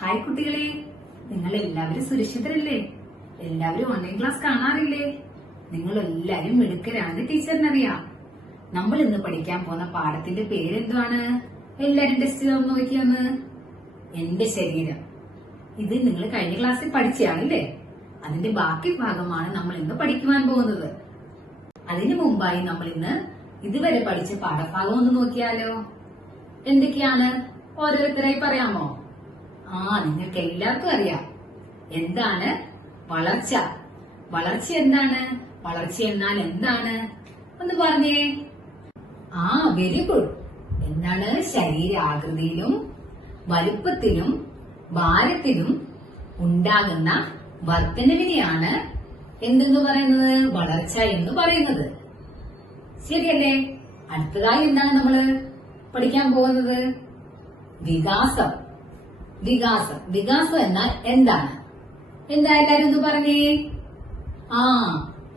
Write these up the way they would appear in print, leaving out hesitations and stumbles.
Hi കുട്ടികളെ, നിങ്ങൾ എല്ലാവരും സുരക്ഷിതരല്ലേ? എല്ലാവരും ഓൺലൈൻ ക്ലാസ് കാണാറില്ലേ? നിങ്ങൾ എല്ലാവരും മിടുക്കരാണെന്ന് ടീച്ചറിനറിയാം. നമ്മൾ ഇന്ന് പഠിക്കാൻ പോകുന്ന പാഠത്തിന്റെ പേരെന്താണ്? എല്ലാരും ടെസ്റ്റ് ചെയ്ത് നോക്കിയൊന്ന്. എന്റെ ശരീരം. ഇത് നിങ്ങൾ കഴിഞ്ഞ ക്ലാസ്സിൽ പഠിച്ചതാണല്ലേ? അതിന്റെ ബാക്കി ഭാഗമാണ് നമ്മൾ ഇന്ന് പഠിക്കുവാൻ പോകുന്നത്. അതിനു മുമ്പായി നമ്മൾ ഇന്ന് ഇതുവരെ പഠിച്ച പാഠഭാഗം ഒന്ന് നോക്കിയാലോ? എന്തൊക്കെയാണ് ഓരോരുത്തരായി പറയാമോ? നിങ്ങൾക്ക് എല്ലാവർക്കും അറിയാം. എന്താണ് വളർച്ച? വളർച്ച എന്താണ്? വളർച്ച എന്നാൽ എന്താണ്? ഒന്ന് പറഞ്ഞേ. Very good. എന്താണ്? ശരീരാകൃതിയിലും വലുപ്പത്തിലും ഭാരത്തിലും ഉണ്ടാകുന്ന വർധനവിനെയാണ് എന്തെന്ന് പറയുന്നത്? വളർച്ച എന്ന് പറയുന്നത്. ശരിയല്ലേ? അടുത്തതായി എന്താണ് നമ്മള് പഠിക്കാൻ പോകുന്നത്? വികാസം. വികാസം. വികാസം എന്നാൽ എന്താണ്? എന്താ എല്ലാരും ഒന്ന് പറഞ്ഞേ.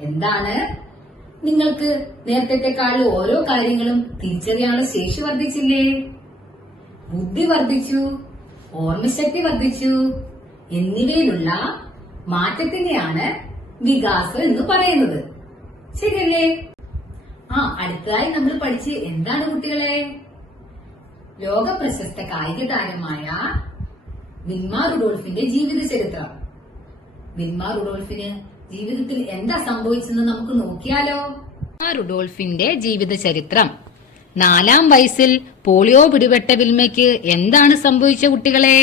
എന്താണ്? നിങ്ങൾക്ക് നേരത്തെക്കാളും ഓരോ കാര്യങ്ങളും തിരിച്ചറിയാനുള്ള ശേഷി വർദ്ധിച്ചില്ലേ? ബുദ്ധി വർദ്ധിച്ചു, ഓർമ്മശക്തി വർദ്ധിച്ചു എന്നിവയിലുള്ള മാറ്റത്തിനെയാണ് വികാസം എന്ന് പറയുന്നത്. ശരിയല്ലേ? അടുത്തതായി നമ്മൾ പഠിച്ച് എന്താണ് കുട്ടികളെ? ലോക പ്രശസ്ത കായിക താരമായ വിൽമ റുഡോൾഫിന്റെ ജീവിത ചരിത്രം. വിൽമ റുഡോൾഫിന് ജീവിതത്തിൽ എന്താ സംഭവിച്ചെന്ന് നമുക്ക് നോക്കിയാലോ? റുഡോൾഫിന്റെ ജീവിത ചരിത്രം. 4-ാം വയസ്സിൽ പോളിയോ പിടിപെട്ട വിൽമയ്ക്ക് എന്താണ് സംഭവിച്ച കുട്ടികളെ?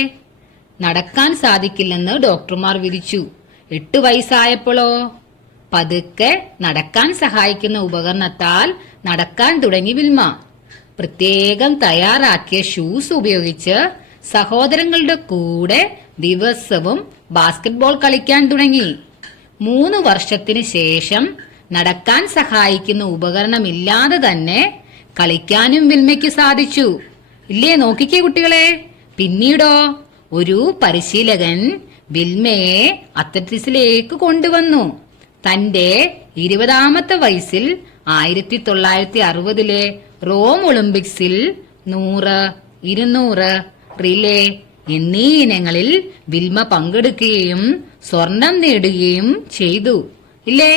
നടക്കാൻ സാധിക്കില്ലെന്ന് ഡോക്ടർമാർ വിധിച്ചു. 8 വയസ്സായപ്പോഴോ പതുക്കെ നടക്കാൻ സഹായിക്കുന്ന ഉപകരണത്താൽ നടക്കാൻ തുടങ്ങി വിൽമ. പ്രത്യേകം തയ്യാറാക്കിയ ഷൂസ് ഉപയോഗിച്ച് സഹോദരങ്ങളുടെ കൂടെ ദിവസവും ബാസ്കറ്റ്ബോൾ കളിക്കാൻ തുടങ്ങി. 3 വർഷത്തിന് ശേഷം നടക്കാൻ സഹായിക്കുന്ന ഉപകരണമില്ലാതെ തന്നെ കളിക്കാനും വിൽമയ്ക്ക് സാധിച്ചു. ഇല്ലേ? നോക്കിക്കേ കുട്ടികളെ. പിന്നീടോ ഒരു പരിശീലകൻ വിൽമയെ അത്ലറ്റിക്സിലേക്ക് കൊണ്ടുവന്നു. തന്റെ 20-ാമത്തെ വയസ്സിൽ 1960-ലെ റോം ഒളിമ്പിക്സിൽ 100, 200, റിലേ എന്നീ ഇനങ്ങളിൽ വിൽമ പങ്കെടുക്കുകയും സ്വർണം നേടുകയും ചെയ്തു. ഇല്ലേ?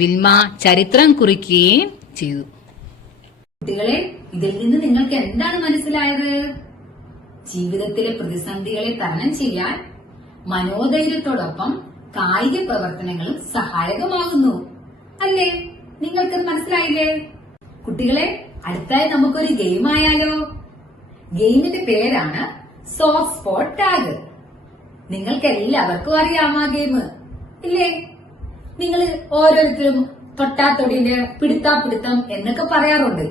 വിൽമ ചരിത്രം കുറിക്കുകയും ചെയ്തു. കുട്ടികളെ, ഇതിൽ നിന്ന് നിങ്ങൾക്ക് എന്താണ് മനസ്സിലായത്? ജീവിതത്തിലെ പ്രതിസന്ധികളെ തരണം ചെയ്യാൻ മനോധൈര്യത്തോടൊപ്പം കായിക പ്രവർത്തനങ്ങളും സഹായകമാകുന്നു. അല്ലേ? നിങ്ങൾക്ക് മനസ്സിലായില്ലേ? കുട്ടികളെ, അടുത്തായി നമുക്കൊരു ഗെയിം ആയാലോ? ഗെയിമിന്റെ പേരാണ് സോഫ്റ്റ് സ്പോട്ട് ടാഗ്. നിങ്ങൾക്ക് എല്ലാവർക്കും അറിയാം ആ ഗെയിം, ഇല്ലേ? നിങ്ങൾ ഓരോരുത്തരും തൊട്ടാത്തൊടിന് പിടുത്താപ്പിടുത്തം എന്നൊക്കെ പറയാറുണ്ട്.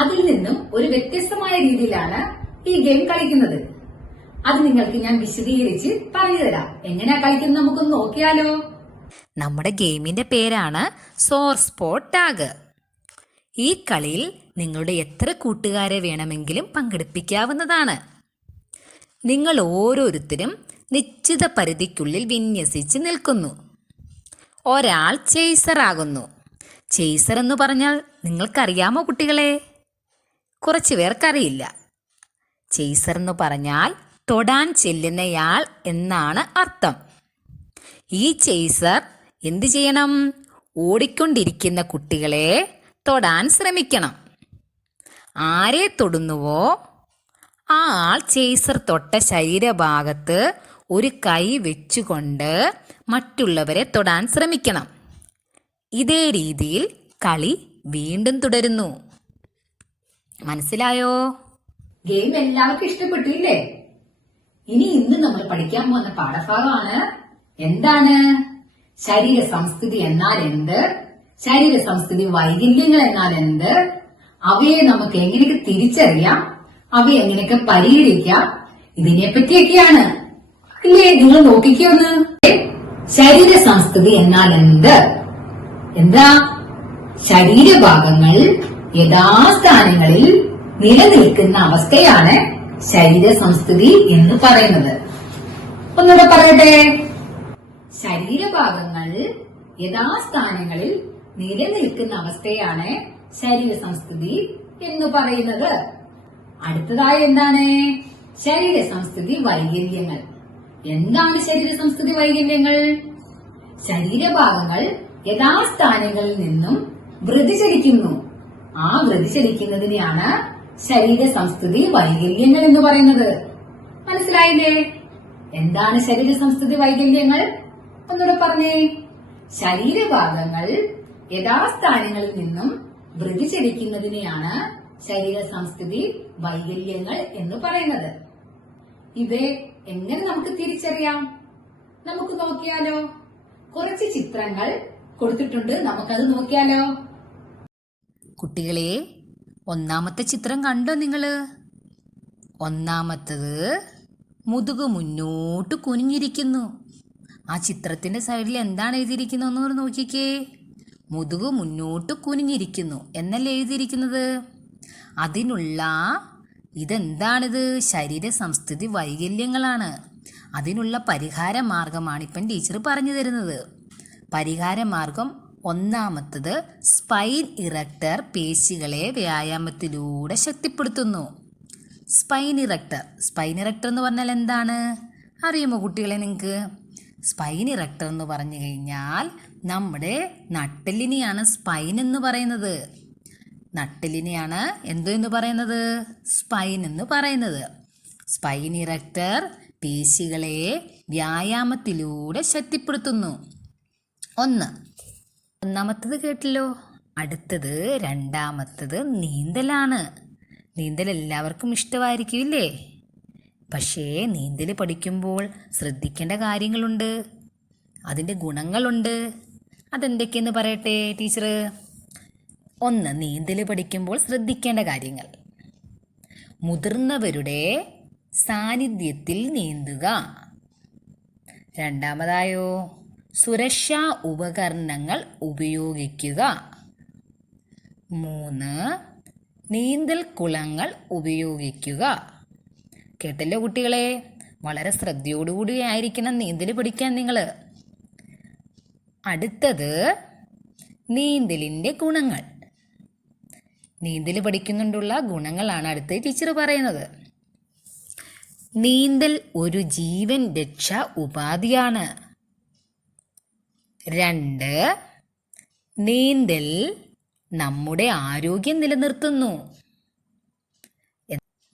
അതിൽ നിന്നും ഒരു വ്യത്യസ്തമായ രീതിയിലാണ് ഈ ഗെയിം കളിക്കുന്നത്. അത് നിങ്ങൾക്ക് ഞാൻ വിശദീകരിച്ച് പറഞ്ഞു തരാം. എങ്ങനെയാ കളിക്കുന്നത് നമുക്കൊന്ന് നോക്കിയാലോ? നമ്മുടെ ഗെയിമിന്റെ പേരാണ് സോഫ്റ്റ് സ്പോട്ട് ടാഗ്. ഈ കളിയിൽ നിങ്ങളുടെ എത്ര കൂട്ടുകാരെ വേണമെങ്കിലും പങ്കെടുപ്പിക്കാവുന്നതാണ്. നിങ്ങൾ ഓരോരുത്തരും നിശ്ചിത പരിധിക്കുള്ളിൽ വിന്യസിച്ച് നിൽക്കുന്നു. ഒരാൾ ചേസർ ആകുന്നു. ചേസർ എന്ന് പറഞ്ഞാൽ നിങ്ങൾക്കറിയാമോ കുട്ടികളെ? കുറച്ചു പേർക്കറിയില്ല. ചേസർ എന്ന് പറഞ്ഞാൽ തൊടാൻ ചെല്ലുന്നയാൾ എന്നാണ് അർത്ഥം. ഈ ചേസർ എന്തു ചെയ്യണം? ഓടിക്കൊണ്ടിരിക്കുന്ന കുട്ടികളെ തൊടാൻ ശ്രമിക്കണം. ആരെ തൊടുന്നുവോ ആ ആൾ ചേസർ തൊട്ട ശരീരഭാഗത്ത് ഒരു കൈ വെച്ചുകൊണ്ട് മറ്റുള്ളവരെ തൊടാൻ ശ്രമിക്കണം. ഇതേ രീതിയിൽ കളി വീണ്ടും തുടരുന്നു. മനസ്സിലായോ? ഗെയിം എല്ലാവർക്കും ഇഷ്ടപ്പെട്ടില്ലേ? ഇന്ന് നമ്മൾ പഠിക്കാൻ പോകുന്ന പാഠഭാഗമാണ് എന്താണ്? ശരീര സംസ്കൃതി എന്നാൽ എന്ത്? ശരീര സംസ്കൃതി വൈകല്യങ്ങൾ എന്നാൽ എന്ത്? അവയെ നമുക്ക് എങ്ങനെയൊക്കെ തിരിച്ചറിയാം? അവയെ എങ്ങനെയൊക്കെ പരിഹരിക്കാം? ഇതിനെപ്പറ്റിയൊക്കെയാണ്. ഇല്ലേ? നിങ്ങൾ നോക്കിക്കൊന്ന്. ശരീര സംസ്കൃതി എന്നാൽ എന്ത്? എന്താ? ശരീരഭാഗങ്ങൾ യഥാസ്ഥാനങ്ങളിൽ നിലനിൽക്കുന്ന അവസ്ഥയാണ് ശരീര സംസ്കൃതി എന്ന് പറയുന്നത്. ഒന്നുകൂടെ പറയട്ടെ. ശരീരഭാഗങ്ങൾ യഥാസ്ഥാനങ്ങളിൽ നിലനിൽക്കുന്ന അവസ്ഥയാണ് ശരീര സംസ്കൃതി എന്ന് പറയുന്നത്. അടുത്തതായി എന്താണ്? ശരീര സംസ്ഥിതി വൈകല്യങ്ങൾ. എന്താണ് ശരീര സംസ്ഥിതി വൈകല്യങ്ങൾ? ശരീരഭാഗങ്ങൾ യഥാസ്ഥാനങ്ങളിൽ നിന്നും വ്യതിചലിക്കുന്നു. ആ വ്യതിചലിക്കുന്നതിനെയാണ് ശരീര സംസ്ഥിതി വൈകല്യങ്ങൾ എന്ന് പറയുന്നത്. മനസ്സിലായില്ലേ? എന്താണ് ശരീര സംസ്ഥിതി വൈകല്യങ്ങൾ? ഒന്നുകൂടെ പറഞ്ഞേ. ശരീരഭാഗങ്ങൾ യഥാസ്ഥാനങ്ങളിൽ നിന്നും വ്യതിചലിക്കുന്നതിനെയാണ് ശരീര സംസ്ഥിതി വൈകല്യങ്ങൾ എന്ന് പറയുന്നത്. ഇത് എങ്ങനെ നമുക്ക് തിരിച്ചറിയാം? നമുക്ക് നോക്കിയാലോ? കുറച്ച് ചിത്രങ്ങൾ കൊടുത്തിട്ടുണ്ട്, നമുക്കത് നോക്കിയാലോ? കുട്ടികളെ, ഒന്നാമത്തെ ചിത്രം കണ്ടോ നിങ്ങള്? ഒന്നാമത്തത് മുതുക് മുന്നോട്ട് കുനിഞ്ഞിരിക്കുന്നു. ആ ചിത്രത്തിന്റെ സൈഡിൽ എന്താണ് എഴുതിയിരിക്കുന്നതെന്ന് നോക്കിക്കേ. മുതുക് മുന്നോട്ട് കുനിഞ്ഞിരിക്കുന്നു എന്നല്ലേ എഴുതിയിരിക്കുന്നത്. അതിനുള്ള ഇതെന്താണിത്? ശരീര സംസ്ഥിതി വൈകല്യങ്ങളാണ്. അതിനുള്ള പരിഹാര മാർഗമാണ് ഇപ്പം ടീച്ചർ പറഞ്ഞു തരുന്നത്. പരിഹാര മാർഗം ഒന്നാമത്തത് സ്പൈൻ ഇറക്ടർ പേശികളെ വ്യായാമത്തിലൂടെ ശക്തിപ്പെടുത്തുന്നു. സ്പൈൻ ഇറക്ടർ എന്ന് പറഞ്ഞാൽ എന്താണ് അറിയുമോ കുട്ടികളെ നിങ്ങൾക്ക്? സ്പൈൻ ഇറക്ടർ എന്ന് പറഞ്ഞു കഴിഞ്ഞാൽ നമ്മുടെ നട്ടെല്ലിനെയാണ് സ്പൈൻ എന്ന് പറയുന്നത്. നട്ടെല്ലിനെയാണ് എന്തോ എന്ന് പറയുന്നത്? സ്പൈൻ എന്ന് പറയുന്നത്. സ്പൈൻ ഇറക്ടർ പേശികളെ വ്യായാമത്തിലൂടെ ശക്തിപ്പെടുത്തുന്നു. ഒന്നാമത്തത് കേട്ടല്ലോ. അടുത്തത് രണ്ടാമത്തത് നീന്തലാണ്. നീന്തൽ എല്ലാവർക്കും ഇഷ്ടമായിരിക്കില്ലേ? പക്ഷേ നീന്തൽ പഠിക്കുമ്പോൾ ശ്രദ്ധിക്കേണ്ട കാര്യങ്ങളുണ്ട്, അതിൻ്റെ ഗുണങ്ങളുണ്ട്. അതെന്തൊക്കെയെന്ന് പറയട്ടെ ടീച്ചർ. നീന്തൽ പഠിക്കുമ്പോൾ ശ്രദ്ധിക്കേണ്ട കാര്യങ്ങൾ. മുതിർന്നവരുടെ സാന്നിധ്യത്തിൽ നീന്തുക. രണ്ടാമതായോ, സുരക്ഷാ ഉപകരണങ്ങൾ ഉപയോഗിക്കുക. 3, നീന്തൽ കുളങ്ങൾ ഉപയോഗിക്കുക. കേട്ടല്ലോ കുട്ടികളെ? വളരെ ശ്രദ്ധയോടുകൂടി ആയിരിക്കണം നീന്തൽ പഠിക്കാൻ നിങ്ങൾ. അടുത്തത് നീന്തലിൻ്റെ ഗുണങ്ങൾ. നീന്തൽ പഠിക്കുന്നുണ്ടുള്ള ഗുണങ്ങളാണ് അടുത്ത ടീച്ചർ പറയുന്നത്. നീന്തൽ ഒരു ജീവൻ രക്ഷാ ഉപാധിയാണ്. 2, നീന്തൽ നമ്മുടെ ആരോഗ്യം നിലനിർത്തുന്നു.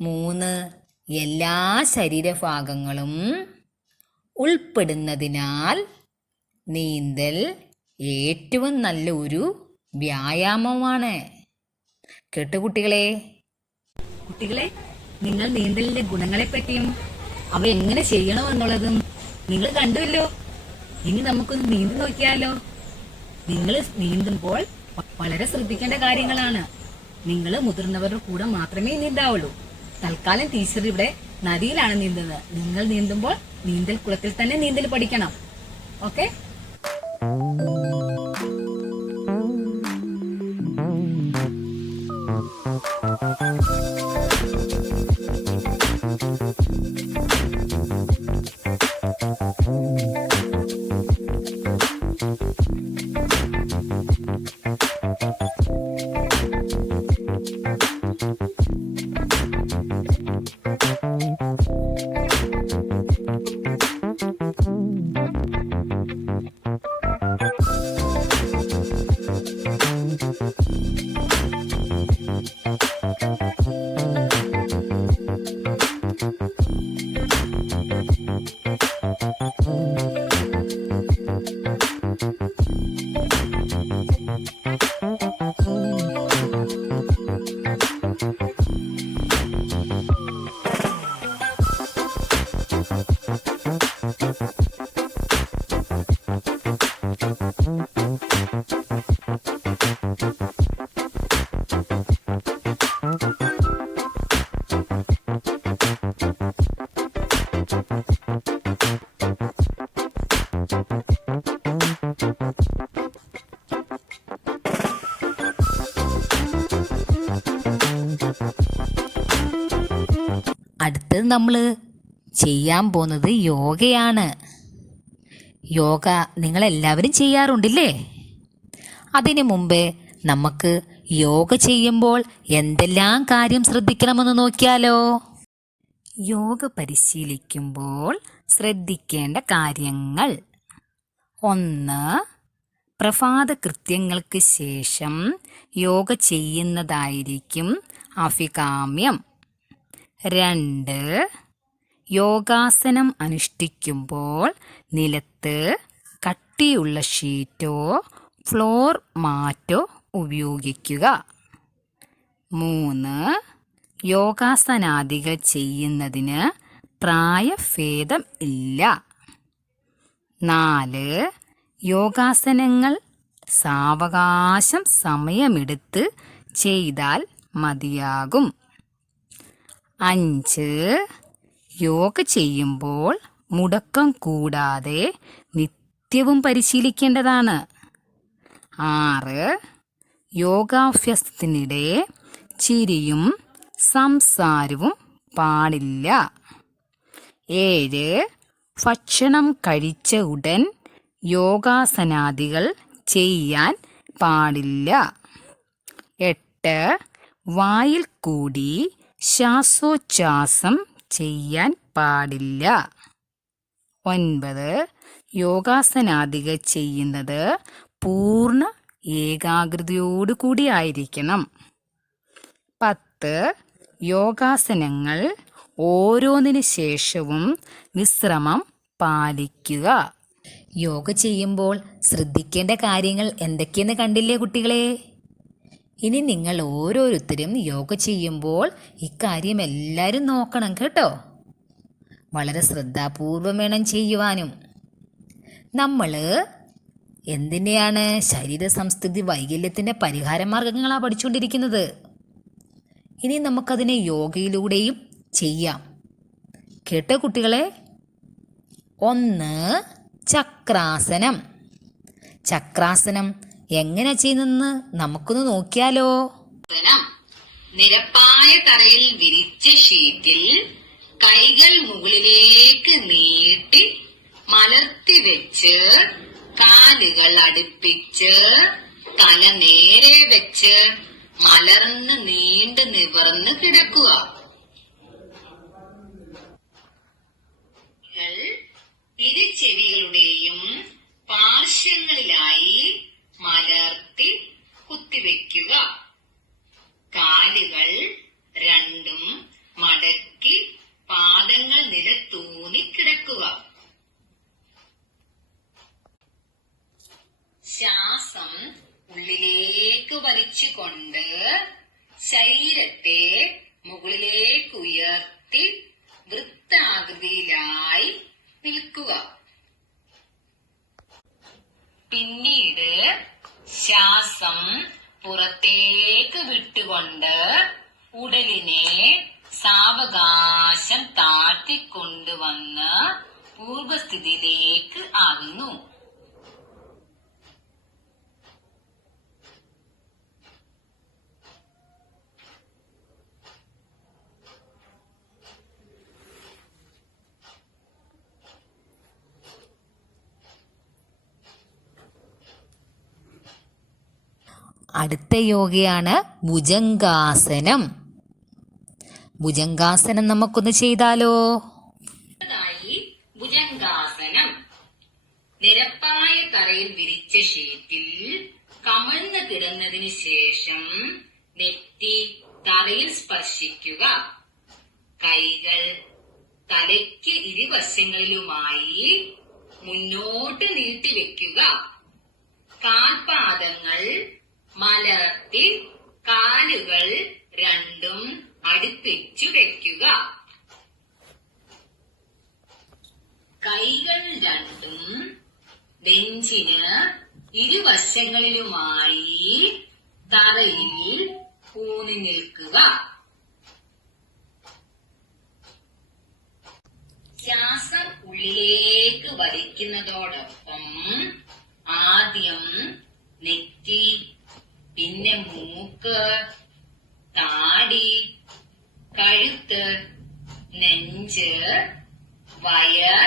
3, എല്ലാ ശരീരഭാഗങ്ങളും ഉൾപ്പെടുന്നതിനാൽ നീന്തൽ ഏറ്റവും നല്ല ഒരു വ്യായാമമാണ്. കേട്ടു കുട്ടികളെ? നിങ്ങൾ നീന്തലിന്റെ ഗുണങ്ങളെ പറ്റിയും അവ എങ്ങനെ ചെയ്യണമെന്നുള്ളതും നിങ്ങൾ കണ്ടുവല്ലോ. ഇനി നമുക്കൊന്ന് നീന്തി നോക്കിയാലോ? നിങ്ങൾ നീന്തുമ്പോൾ വളരെ ശ്രദ്ധിക്കേണ്ട കാര്യങ്ങളാണ്. നിങ്ങൾ മുതിർന്നവരുടെ കൂടെ മാത്രമേ നീന്താവുള്ളൂ. തൽക്കാലം ടീച്ചർ ഇവിടെ നദിയിലാണ് നീന്തുന്നത്. നിങ്ങൾ നീന്തുമ്പോൾ നീന്തൽ കുളത്തിൽ തന്നെ നീന്തൽ പഠിക്കണം. ഓക്കെ? അടുത്തത് നമ്മൾ ചെയ്യാൻ പോകുന്നത് യോഗയാണ്. യോഗ നിങ്ങളെല്ലാവരും ചെയ്യാറുണ്ടല്ലേ? അതിനു മുമ്പേ നമുക്ക് യോഗ ചെയ്യുമ്പോൾ എന്തെല്ലാം കാര്യം ശ്രദ്ധിക്കണമെന്ന് നോക്കിയാലോ? യോഗ പരിശീലിക്കുമ്പോൾ ശ്രദ്ധിക്കേണ്ട കാര്യങ്ങൾ: 1. പ്രഭാത കൃത്യങ്ങൾക്ക് ശേഷം യോഗ ചെയ്യുന്നതായിരിക്കും അഭികാമ്യം. 2. യോഗാസനം അനുഷ്ഠിക്കുമ്പോൾ നിലത്ത് കട്ടിയുള്ള ഷീറ്റോ ഫ്ലോർ മാറ്റോ ഉപയോഗിക്കുക. 3. യോഗാസനാദികൾ ചെയ്യുന്നതിന് പ്രായഭേദം ഇല്ല. 4. യോഗാസനങ്ങൾ സാവകാശം സമയമെടുത്ത് ചെയ്താൽ മതിയാകും. 5. യോഗ ചെയ്യുമ്പോൾ മുടക്കം കൂടാതെ നിത്യവും പരിശീലിക്കേണ്ടതാണ്. 6. യോഗാഭ്യാസത്തിനിടെ ചിരിയും സംസാരവും പാടില്ല. 7. ഭക്ഷണം കഴിച്ച ഉടൻ യോഗാസനാദികൾ ചെയ്യാൻ പാടില്ല. 8. വായിൽ കൂടി ശ്വാസോച്ഛ്വാസം ചെയ്യാൻ പാടില്ല. 9. യോഗാസനാദികൾ ചെയ്യുന്നത് പൂർണ്ണ ഏകാഗ്രതയോടുകൂടി ആയിരിക്കണം. 10. യോഗാസനങ്ങൾ ഓരോന്നിനു ശേഷവും വിശ്രമം പാലിക്കുക. യോഗ ചെയ്യുമ്പോൾ ശ്രദ്ധിക്കേണ്ട കാര്യങ്ങൾ എന്തൊക്കെയെന്ന് കണ്ടില്ലേ കുട്ടികളെ? ഇനി നിങ്ങൾ ഓരോരുത്തരും യോഗ ചെയ്യുമ്പോൾ ഇക്കാര്യം എല്ലാവരും നോക്കണം കേട്ടോ. വളരെ ശ്രദ്ധാപൂർവം വേണം ചെയ്യുവാനും. നമ്മൾ എന്തിനെയാണ് ശരീര സംസ്ഥിതി വൈകല്യത്തിൻ്റെ പരിഹാര മാർഗങ്ങളാണ് പഠിച്ചുകൊണ്ടിരിക്കുന്നത്. ഇനി നമുക്കതിനെ യോഗയിലൂടെയും ചെയ്യാം കേട്ടോ കുട്ടികളെ. 1. ചക്രാസനം. ചക്രാസനം എങ്ങനെ ചെയ്യുന്നെന്ന് നമുക്കൊന്ന് നോക്കിയാലോ. നിരപ്പായ തറയിൽ വിരിച്ച ഷീറ്റിൽ കൈകൾ മുകളിലേക്ക് നീട്ടി മലർത്തി വെച്ച് കാലുകൾ അടുപ്പിച്ച് തല നേരെ വെച്ച് മലർന്ന് നീണ്ടു നിവർന്ന് കിടക്കുക. ഇരു ചെവികളുടെയും പാർശ്വങ്ങളിലായി മലർത്തി കുത്തിവെക്കുക. കാലുകൾ രണ്ടും മടക്കി പാദങ്ങൾ നിലത്തൂന്നി കിടക്കുക. ശ്വാസം ഉള്ളിലേക്ക് വലിച്ചുകൊണ്ട് ശരീരത്തെ മുകളിലേക്ക് ഉയർത്തി വൃത്താകൃതിയിലായി നിൽക്കുക. പിന്നീട് ശ്വാസം പുറത്തേക്ക് വിട്ടുകൊണ്ട് ഉടലിനെ സാവകാശം താഴ്ത്തിക്കൊണ്ടുവന്ന് പൂർവസ്ഥിതിയിലേക്ക് ആകുന്നു. അടുത്ത യോഗയാണ് ഭുജംഗാസനം. ഭുജംഗാസനം നമുക്കൊന്ന് ചെയ്താലോ. ഭുജംഗാസനം. നിരപ്പായ തറയിൽ വിരിച്ച ഷീറ്റിൽ കമഴ്ന്ന് കിടന്നതിന് ശേഷം നെറ്റി തറയിൽ സ്പർശിക്കുക. കൈകൾ തലയ്ക്ക് ഇരുവശങ്ങളിലുമായി മുന്നോട്ട് നീട്ടിവെക്കുക. കാൽപാദങ്ങൾ മലർത്തി കാലുകൾ രണ്ടും അടുപ്പിച്ചു വെക്കുക. കൈകൾ രണ്ടും ബെഞ്ചിന് ഇരുവശങ്ങളിലുമായി തറയിൽ ഊന്നി നിൽക്കുക. ശ്വാസം ഉള്ളിലേക്ക് വലിക്കുന്നതോടൊപ്പം ആദ്യം നെറ്റി, പിന്നെ മൂക്ക്, താടി, കഴുത്ത്, നെഞ്ച്, വയർ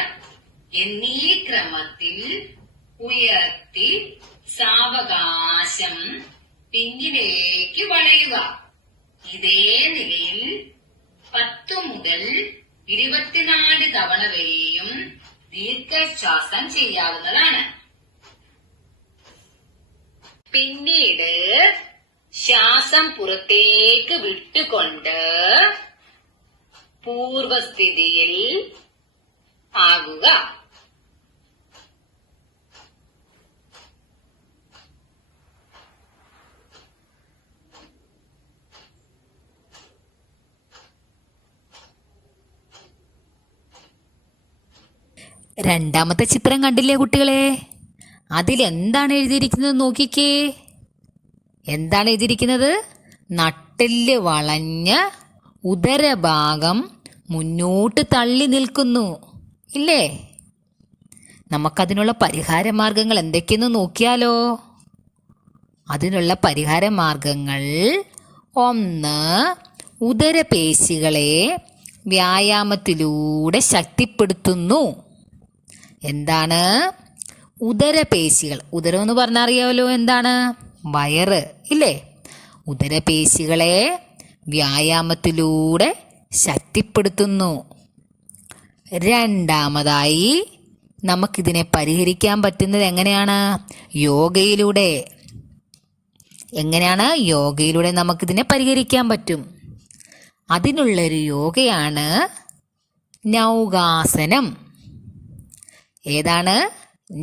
എന്നീ ക്രമത്തിൽ ഉയർത്തി സാവകാശം പിന്നിലേക്ക് വളയുക. ഇതേ നിലയിൽ 10 മുതൽ 24 തവണ വരെയും ദീർഘശ്വാസം ചെയ്യാവുന്നതാണ്. പിന്നീട് ശ്വാസം പുറത്തേക്ക് വിട്ടുകൊണ്ട് പൂർവസ്ഥിതിയിൽ ആകുക. രണ്ടാമത്തെ ചിത്രം കണ്ടില്ലേ കുട്ടികളെ? അതിലെന്താണ് എഴുതിയിരിക്കുന്നത് നോക്കിക്കേ. എന്താണ് എഴുതിയിരിക്കുന്നത്? നട്ടെല്ല് വളഞ്ഞ് ഉദരഭാഗം മുന്നോട്ട് തള്ളി നിൽക്കുന്നു ഇല്ലേ? നമുക്കതിനുള്ള പരിഹാര മാർഗങ്ങൾ എന്തൊക്കെയെന്ന് നോക്കിയാലോ? അതിനുള്ള പരിഹാര മാർഗങ്ങൾ: 1. ഉദരപേശികളെ വ്യായാമത്തിലൂടെ ശക്തിപ്പെടുത്തുന്നു. എന്താണ് ഉദരപേശികൾ? ഉദരം എന്ന് പറഞ്ഞാൽ അറിയാമല്ലോ, എന്താണ്? വയറ് ഇല്ലേ? ഉദരപേശികളെ വ്യായാമത്തിലൂടെ ശക്തിപ്പെടുത്തുന്നു. രണ്ടാമതായി നമുക്കിതിനെ പരിഹരിക്കാൻ പറ്റുന്നത് എങ്ങനെയാണ്? യോഗയിലൂടെ. എങ്ങനെയാണ്? യോഗയിലൂടെ നമുക്കിതിനെ പരിഹരിക്കാൻ പറ്റും. അതിനുള്ളൊരു യോഗയാണ് നൗകാസനം. ഏതാണ്?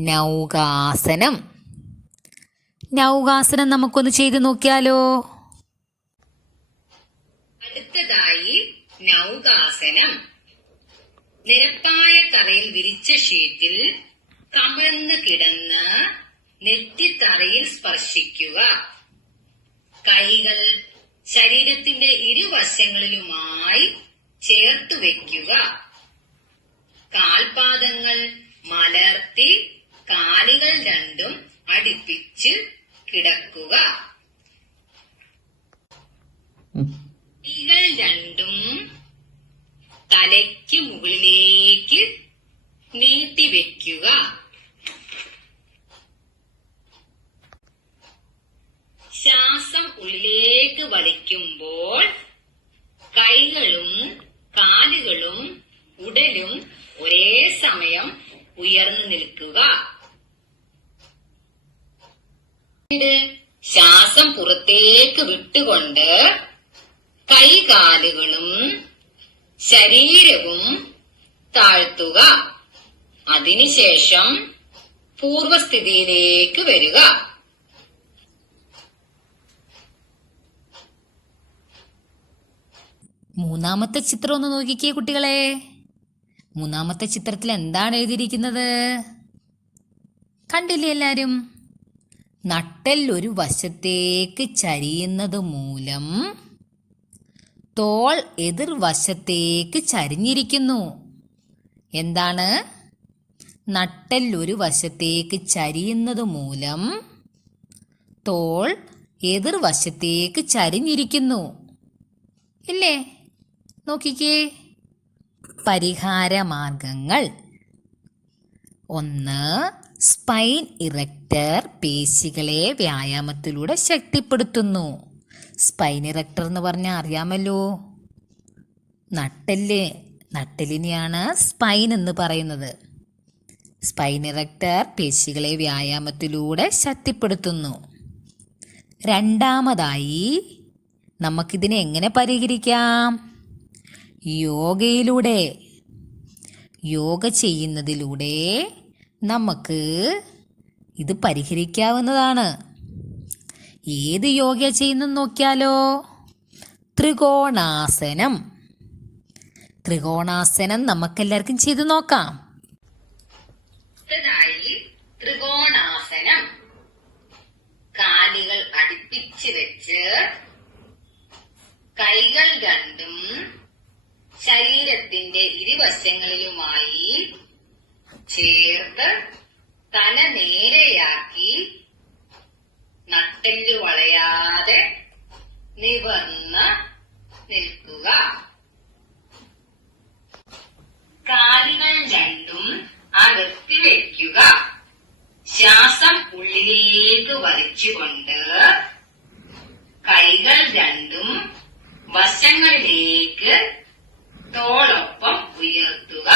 നൗകാസനം. നൗകാസനം നമുക്കൊന്ന് ചെയ്ത് നോക്കിയാലോ? അടുത്തതായി നൗകാസനം. നിരപ്പായ തറയിൽ വിരിച്ച ഷീറ്റിൽ കമിഴ്ന്ന് കിടന്ന് നെറ്റിത്തറയിൽ സ്പർശിക്കുക. കൈകൾ ശരീരത്തിന്റെ ഇരുവശങ്ങളിലുമായി ചേർത്തു വയ്ക്കുക. കാൽപാദങ്ങൾ മലർത്തി കാലുകൾ രണ്ടും അടുപ്പിച്ച് കിടക്കുക. കൈകൾ രണ്ടും തലയ്ക്ക് മുകളിലേക്ക് നീട്ടിവെക്കുക. ശ്വാസം ഉള്ളിലേക്ക് വലിക്കുമ്പോൾ കൈകളും കാലുകളും ഉടലും ഒരേ സമയം ഉയർന്നു നിൽക്കുക. ശ്വാസം പുറത്തേക്ക് വിട്ടുകൊണ്ട് കൈകാലുകളും ശരീരവും താഴ്ത്തുക. അതിനുശേഷം പൂർവസ്ഥിതിയിലേക്ക് വരിക. മൂന്നാമത്തെ ചിത്രം ഒന്ന് നോക്കിക്കേ കുട്ടികളെ. മൂന്നാമത്തെ ചിത്രത്തിൽ എന്താണ് എഴുതിയിരിക്കുന്നത്? കണ്ടില്ലേ എല്ലാരും? നട്ടെൽ ഒരു വശത്തേക്ക് ചരിയുന്നത് മൂലം തോൾ എതിർവശത്തേക്ക് ചരിഞ്ഞിരിക്കുന്നു. എന്താണ്? നട്ടെൽ ഒരു വശത്തേക്ക് ചരിയുന്നത് മൂലം തോൾ എതിർവശത്തേക്ക് ചരിഞ്ഞിരിക്കുന്നു ഇല്ലേ? നോക്കിക്കേ. പരിഹാര മാർഗങ്ങൾ: 1. സ്പൈൻ ഇറക്ടർ പേശികളെ വ്യായാമത്തിലൂടെ ശക്തിപ്പെടുത്തുന്നു. സ്പൈൻ ഇറക്ടർ എന്ന് പറഞ്ഞാൽ അറിയാമല്ലോ, നട്ടെല്ലിനെയാണ് സ്പൈൻ എന്ന് പറയുന്നത്. സ്പൈൻ ഇറക്ടർ പേശികളെ വ്യായാമത്തിലൂടെ ശക്തിപ്പെടുത്തുന്നു. രണ്ടാമതായി നമുക്കിതിനെ എങ്ങനെ പരിഹരിക്കാം? യോഗയിലൂടെ. യോഗ ചെയ്യുന്നതിലൂടെ നമുക്ക് ഇത് പരിഹരിക്കാവുന്നതാണ്. ഏത് യോഗ ചെയ്യുന്നെന്ന് നോക്കിയാലോ? ത്രികോണാസനം. ത്രികോണാസനം നമുക്കെല്ലാവർക്കും ചെയ്തു നോക്കാം. ത്രികോണാസനം. കാലുകൾ അടുപ്പിച്ച് വെച്ച് കൈകൾ രണ്ടും ശരീരത്തിന്റെ ഇരുവശങ്ങളിലുമായി ചേർത്ത് തല നേരെയാക്കി നട്ടെല്ല് വളയാതെ നിവർന്ന് നിൽക്കുക. കാലുകൾ രണ്ടും അകത്തി വയ്ക്കുക. ശ്വാസം ഉള്ളിലേക്ക് വലിച്ചുകൊണ്ട് കൈകൾ രണ്ടും വശങ്ങളിലേക്ക് തോളൊപ്പം ഉയർത്തുക.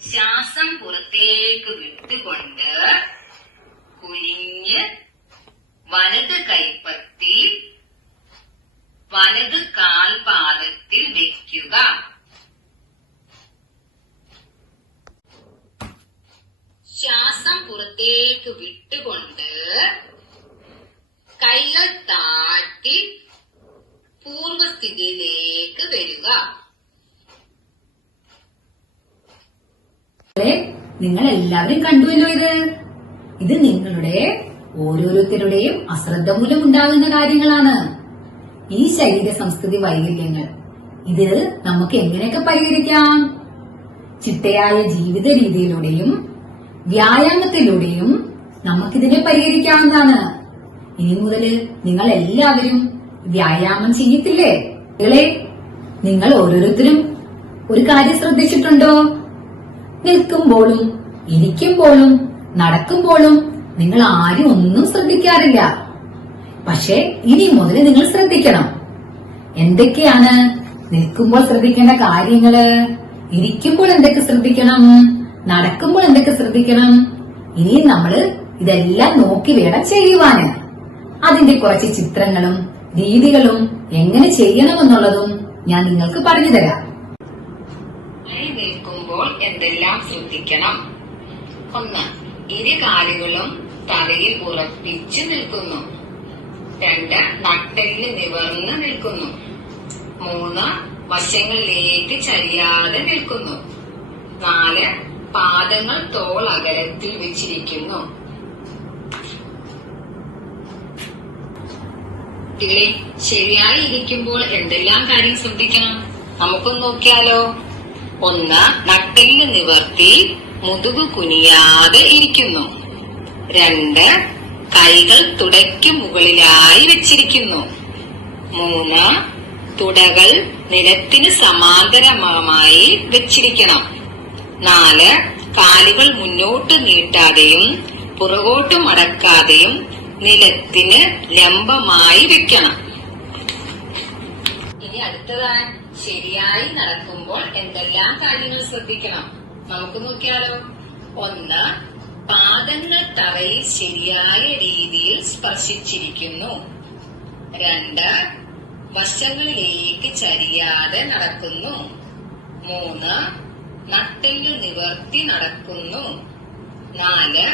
ശ്വാസം പുറത്തേക്ക് വിട്ടുകൊണ്ട് കുനിഞ്ഞ് വലത് കൈപ്പത്തി വലത് കാൽപാദത്തിൽ വെക്കുക. ശ്വാസം പുറത്തേക്ക് വിട്ടുകൊണ്ട് കൈകൾ താഴ്ത്തി പൂർവസ്ഥിതിയിലേക്ക് വരിക. നിങ്ങൾ എല്ലാവരും കണ്ടുവല്ലോ ഇത് നിങ്ങളുടെ ഓരോരുത്തരുടെയും അശ്രദ്ധ മൂലം ഉണ്ടാകുന്ന കാര്യങ്ങളാണ്. ഈ ശരീര സംസ്കൃതി വൈകല്യങ്ങൾ ഇത് നമുക്ക് എങ്ങനെയൊക്കെ പരിഹരിക്കാം? ചിട്ടയായ ജീവിത രീതിയിലൂടെയും വ്യായാമത്തിലൂടെയും നമുക്കിതിനെ പരിഹരിക്കാവുന്നതാണ്. ഇനി മുതല് നിങ്ങൾ എല്ലാവരും വ്യായാമം ചെയ്യത്തില്ലേ? നിങ്ങൾ ഓരോരുത്തരും ഒരു കാര്യം ശ്രദ്ധിച്ചിട്ടുണ്ടോ? നിൽക്കുമ്പോഴും ഇരിക്കുമ്പോഴും നടക്കുമ്പോഴും നിങ്ങൾ ആരും ഒന്നും ശ്രദ്ധിക്കാറില്ല. പക്ഷെ ഇനി മുതൽ നിങ്ങൾ ശ്രദ്ധിക്കണം. എന്തൊക്കെയാണ് നിൽക്കുമ്പോൾ ശ്രദ്ധിക്കേണ്ട കാര്യങ്ങള്? ഇരിക്കുമ്പോൾ എന്തൊക്കെ ശ്രദ്ധിക്കണം? നടക്കുമ്പോൾ എന്തൊക്കെ ശ്രദ്ധിക്കണം? ഇനി നമ്മള് ഇതെല്ലാം നോക്കി വേണം ചെയ്യുവാന്. അതിന്റെ കുറച്ച് ചിത്രങ്ങളും രീതികളും എങ്ങനെ ചെയ്യണമെന്നുള്ളതും ഞാൻ നിങ്ങൾക്ക് പറഞ്ഞു തരാം. നിൽക്കുമ്പോൾ എന്തെല്ലാം ശ്രദ്ധിക്കണം? 1. ഇരു കാലുകളും തലയിൽ ഉറപ്പിച്ച് നിൽക്കുന്നു. 2. നട്ടെല്ല് നിവർന്ന് നിൽക്കുന്നു. 3. വശങ്ങളിലേക്ക് ചരിയാതെ നിൽക്കുന്നു. 4. പാദങ്ങൾ തോൾ അകലത്തിൽ വെച്ചിരിക്കുന്നു. കുട്ടികളെ, ശരിയായി ഇരിക്കുമ്പോൾ എന്തെല്ലാം കാര്യം ശ്രദ്ധിക്കണം? നമുക്കൊന്ന് നോക്കിയാലോ. 1. നട്ടെല്ല് നിവർത്തി മുതുകു കുനിയാതെ ഇരിക്കുന്നു. 2. കൈകൾ തുടയ്ക്ക് മുകളിലായി വെച്ചിരിക്കുന്നു. 3. തുടകൾ നിലത്തിന് സമാന്തരമായി വെച്ചിരിക്കണം. 4. കാലുകൾ മുന്നോട്ട് നീട്ടാതെയും പുറകോട്ട് മടക്കാതെയും നിലത്തിന് ലംബമായി വെക്കണം. ഇനി അടുത്തതാണ് ശരിയായി നടക്കുമ്പോൾ എന്തെല്ലാം കാര്യങ്ങൾ ശ്രദ്ധിക്കണം? നമുക്ക് നോക്കിയാലോ. 1. പാദങ്ങൾ തറയിൽ ശരിയായ രീതിയിൽ സ്പർശിച്ചിരിക്കുന്നു. 2. വശങ്ങളിലേക്ക് ചരിയാതെ നടക്കുന്നു. 3. നട്ടെല്ല് നിവർത്തി നടക്കുന്നു. 4.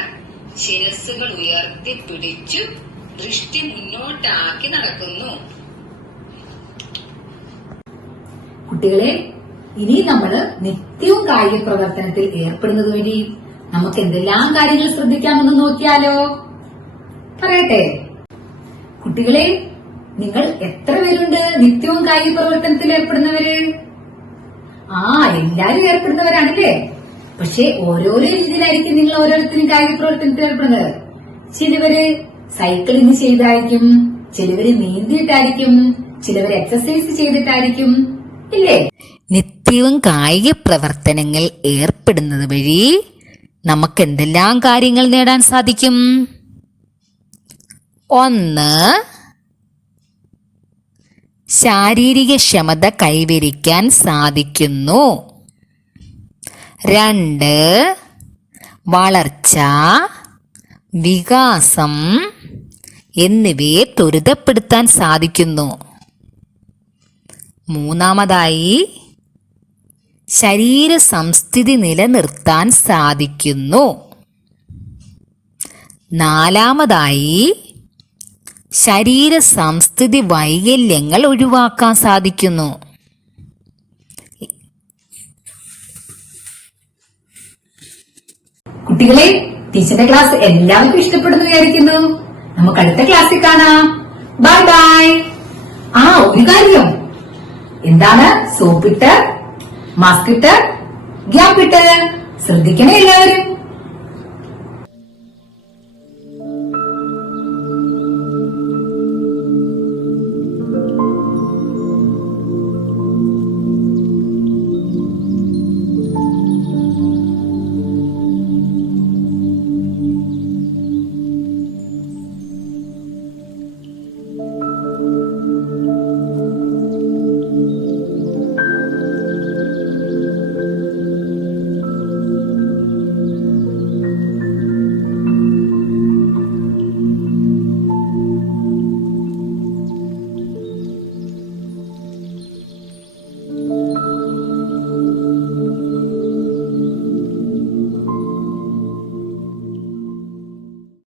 ശിരസ്സുകൾ ഉയർത്തി പിടിച്ചു ദൃഷ്ടി മുന്നോട്ടാക്കി നടക്കുന്നു. കുട്ടികളെ, ഇനി നമ്മള് നിത്യവും കായിക പ്രവർത്തനത്തിൽ ഏർപ്പെടുന്നത് വഴി നമുക്ക് എന്തെല്ലാം കാര്യങ്ങൾ ശ്രദ്ധിക്കാമെന്ന് നോക്കിയാലോ. പറയട്ടെ കുട്ടികളെ, നിങ്ങൾ എത്ര പേരുണ്ട് നിത്യവും കായിക പ്രവർത്തനത്തിൽ ഏർപ്പെടുന്നവര്? എല്ലാരും ഏർപ്പെടുന്നവരാണല്ലേ. പക്ഷെ ഓരോരോ രീതിയിലായിരിക്കും നിങ്ങൾ ഓരോരുത്തരും കായിക പ്രവർത്തനത്തിൽ ഏർപ്പെടുന്നത്. ചിലവര് സൈക്ലിംഗ് ചെയ്തായിരിക്കും, ചിലവര് നീന്തിയിട്ടായിരിക്കും, ചിലവര് എക്സസൈസ് ചെയ്തിട്ടായിരിക്കും, ഇല്ലേ? നിത്യവും കായിക പ്രവർത്തനങ്ങൾ ഏർപ്പെടുന്നത് വഴി നമുക്ക് എന്തെല്ലാം കാര്യങ്ങൾ നേടാൻ സാധിക്കും? 1. ശാരീരിക ക്ഷമത കൈവരിക്കാൻ സാധിക്കുന്നു. 2. വളർച്ച, വികാസം എന്നിവയെ ത്വരിതപ്പെടുത്താൻ സാധിക്കുന്നു. 3. ശരീര സംസ്ഥിതി നിലനിർത്താൻ സാധിക്കുന്നു. 4. ശരീര സംസ്ഥിതി വൈകല്യങ്ങൾ ഒഴിവാക്കാൻ സാധിക്കുന്നു. കുട്ടികളെ, ടീച്ചറിന്റെ ക്ലാസ് എല്ലാവർക്കും ഇഷ്ടപ്പെടുന്നു വിചാരിക്കുന്നു. നമുക്ക് അടുത്ത ക്ലാസ്സിൽ കാണാം. Bye bye. ഒരു കാര്യം, എന്താണ്? സോപ്പിട്ട്, മാസ്ക് ഇട്ട്, ഗ്യാപ്പ് ഇട്ട് ശ്രദ്ധിക്കണേ എല്ലാവരും.